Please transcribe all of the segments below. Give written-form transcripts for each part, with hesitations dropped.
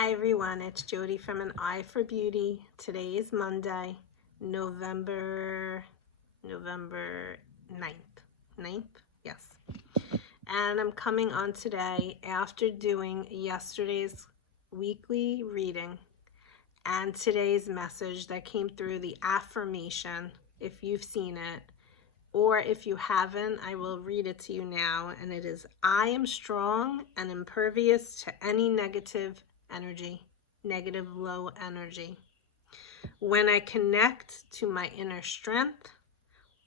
Hi everyone, it's Jody from An Eye for Beauty. Today is Monday, November 9th. 9th? Yes. And I'm coming on today after doing yesterday's weekly reading and today's message that came through the affirmation. If you've seen it, or if you haven't, I will read it to you now. And it is, I am strong and impervious to any negative energy. Negative low energy. When I connect to my inner strength,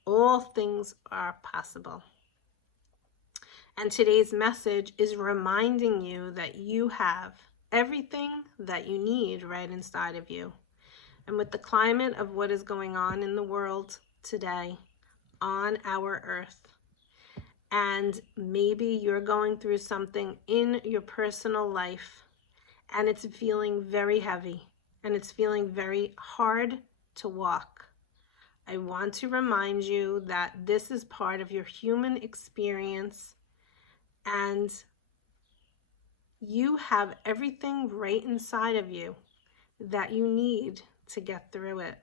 all things are possible. And today's message is reminding you that you have everything that you need right inside of you. And with the climate of what is going on in the world today, on our earth, and maybe you're going through something in your personal life and it's feeling very heavy and it's feeling very hard to walk. I want to remind you that this is part of your human experience and you have everything right inside of you that you need to get through it.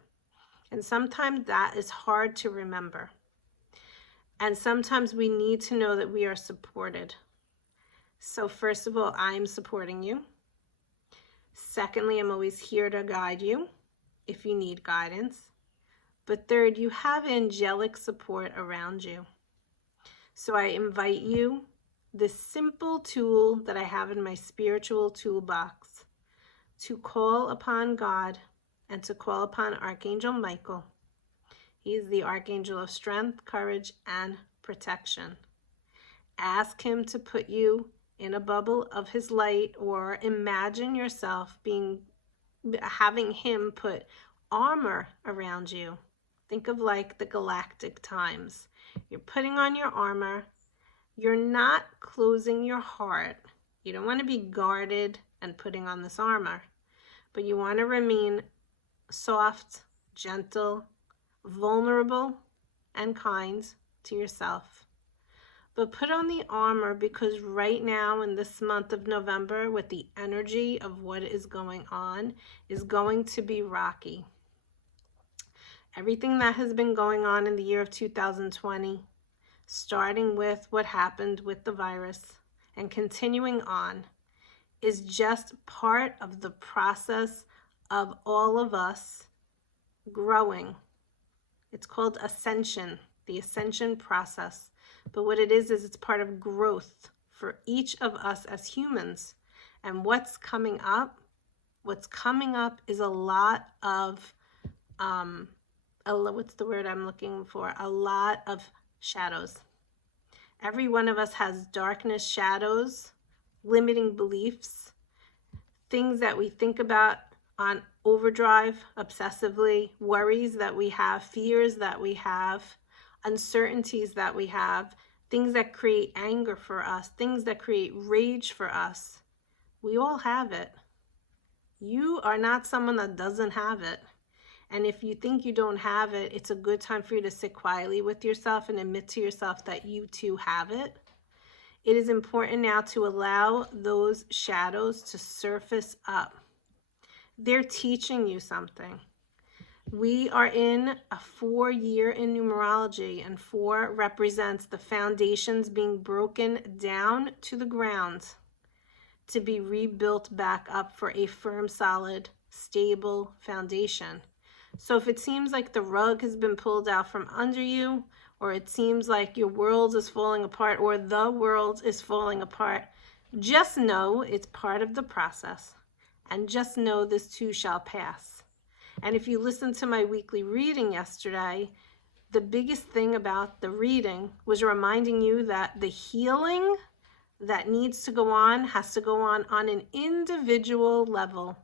And sometimes that is hard to remember. And sometimes we need to know that we are supported. So first of all, I'm supporting you. Secondly, I'm always here to guide you if you need guidance. But third, you have angelic support around you. So I invite you, this simple tool that I have in my spiritual toolbox, to call upon God and to call upon Archangel Michael. He's the Archangel of strength, courage, and protection. Ask him to put you in a bubble of his light, or imagine yourself having him put armor around you. Think of like the galactic times. You're putting on your armor. You're not closing your heart. You don't want to be guarded and putting on this armor, but you want to remain soft, gentle, vulnerable, and kind to yourself. But put on the armor, because right now in this month of November, with the energy of what is going on, is going to be rocky. Everything that has been going on in the year of 2020, starting with what happened with the virus and continuing on, is just part of the process of all of us growing. It's called Ascension, the Ascension process. But what it is it's part of growth for each of us as humans. And what's coming up is a lot of, what's the word I'm looking for? A lot of shadows. Every one of us has darkness, shadows, limiting beliefs, things that we think about on overdrive, obsessively, worries that we have, fears that we have, uncertainties that we have, things that create anger for us, things that create rage for us. We all have it. You are not someone that doesn't have it. And if you think you don't have it, it's a good time for you to sit quietly with yourself and admit to yourself that you too have it. It is important now to allow those shadows to surface up. They're teaching you something. We are in a 4-year in numerology, and 4 represents the foundations being broken down to the ground to be rebuilt back up for a firm, solid, stable foundation. So if it seems like the rug has been pulled out from under you, or it seems like your world is falling apart, or the world is falling apart, just know it's part of the process. And just know this too shall pass. And if you listened to my weekly reading yesterday, the biggest thing about the reading was reminding you that the healing that needs to go on has to go on an individual level.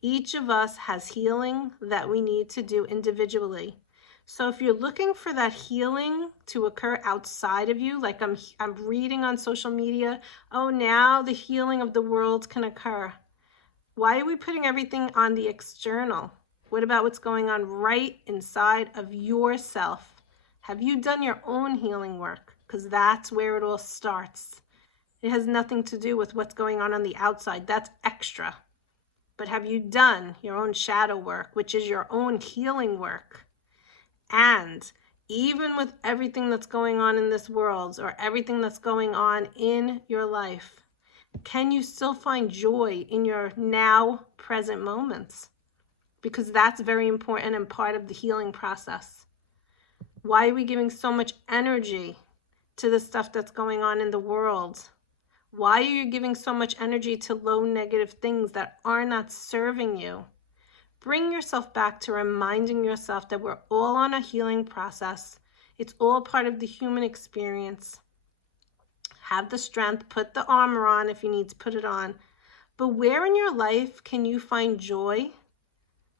Each of us has healing that we need to do individually. So if you're looking for that healing to occur outside of you, like I'm reading on social media, oh, now the healing of the world can occur. Why are we putting everything on the external? What about what's going on right inside of yourself? Have you done your own healing work? Because that's where it all starts. It has nothing to do with what's going on the outside. That's extra. But have you done your own shadow work, which is your own healing work? And even with everything that's going on in this world, or everything that's going on in your life, can you still find joy in your now present moments? Because that's very important and part of the healing process. Why are we giving so much energy to the stuff that's going on in the world? Why are you giving so much energy to low negative things that are not serving you? Bring yourself back to reminding yourself that we're all on a healing process. It's all part of the human experience. Have the strength, put the armor on if you need to put it on. But where in your life can you find joy?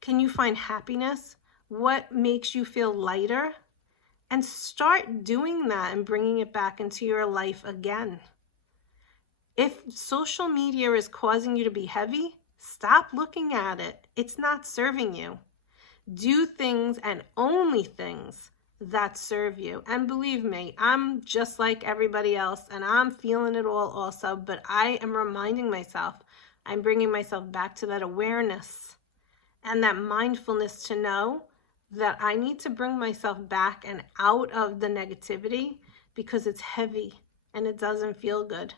Can you find happiness? What makes you feel lighter? And start doing that and bringing it back into your life again. If social media is causing you to be heavy, stop looking at it. It's not serving you. Do things and only things that serve you. And believe me, I'm just like everybody else and I'm feeling it all also, but I am reminding myself, I'm bringing myself back to that awareness and that mindfulness to know that I need to bring myself back and out of the negativity because it's heavy and it doesn't feel good.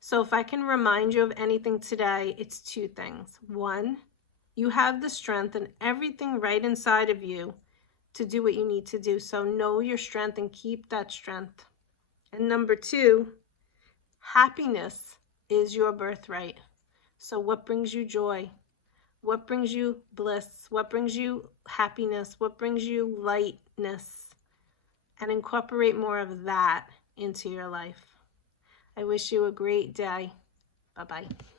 So if I can remind you of anything today, it's two things. One, you have the strength and everything right inside of you to do what you need to do. So know your strength and keep that strength. And number two, happiness is your birthright. So what brings you joy? What brings you bliss? What brings you happiness? What brings you lightness? And incorporate more of that into your life. I wish you a great day. Bye-bye.